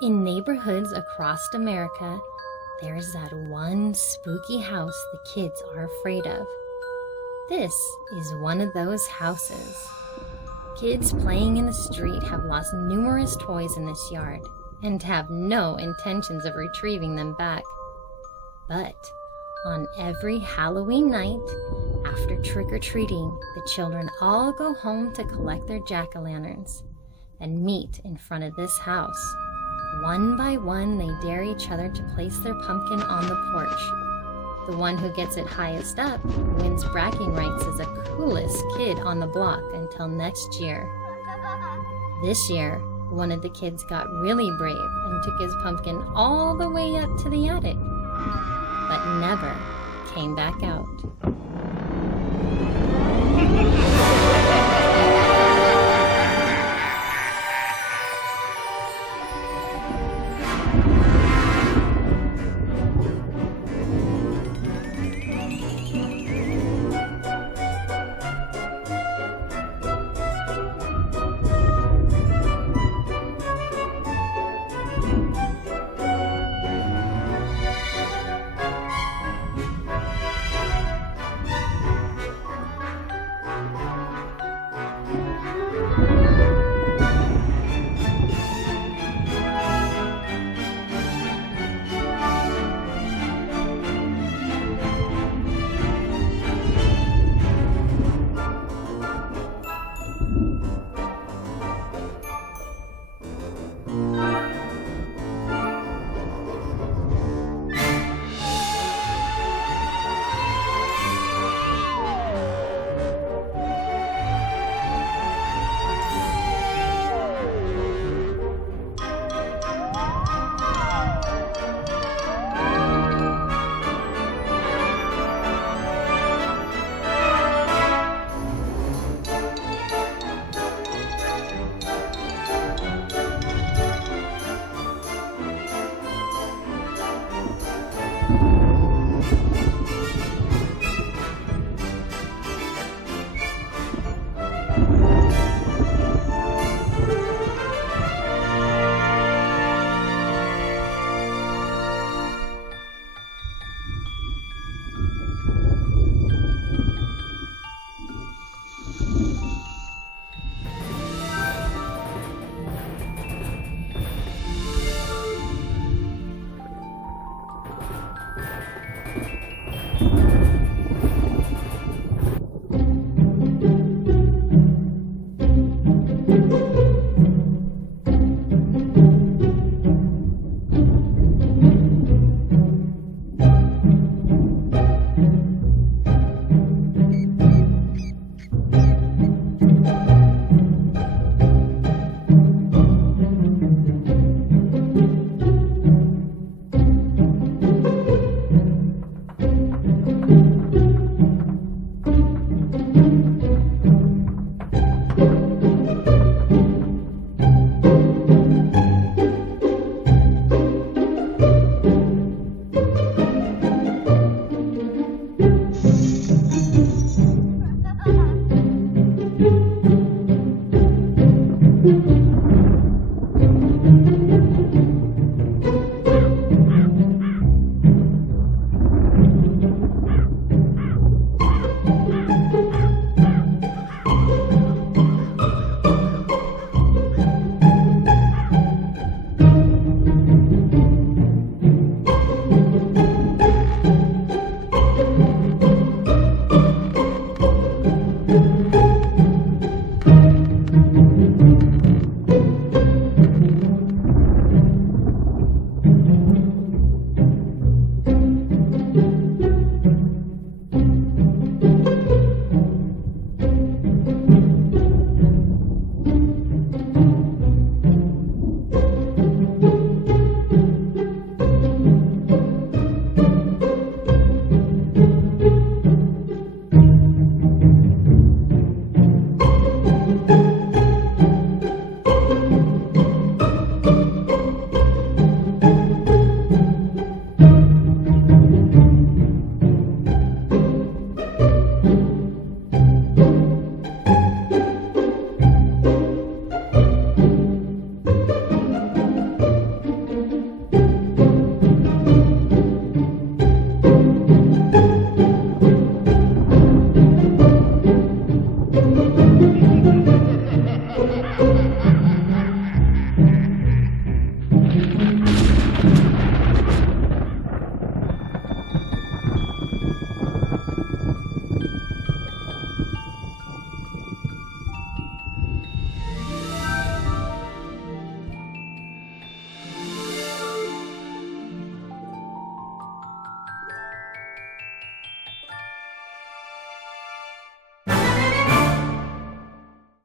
In neighborhoods across America, there's that one spooky house the kids are afraid of. This is one of those houses. Kids playing in the street have lost numerous toys in this yard and have no intentions of retrieving them back. But on every Halloween night, after trick-or-treating, the children all go home to collect their jack-o'-lanterns and meet in front of this house. One by one, they dare each other to place their pumpkin on the porch. The one who gets it highest up wins bragging rights as the coolest kid on the block until next year. This year, one of the kids got really brave and took his pumpkin all the way up to the attic, but never came back out.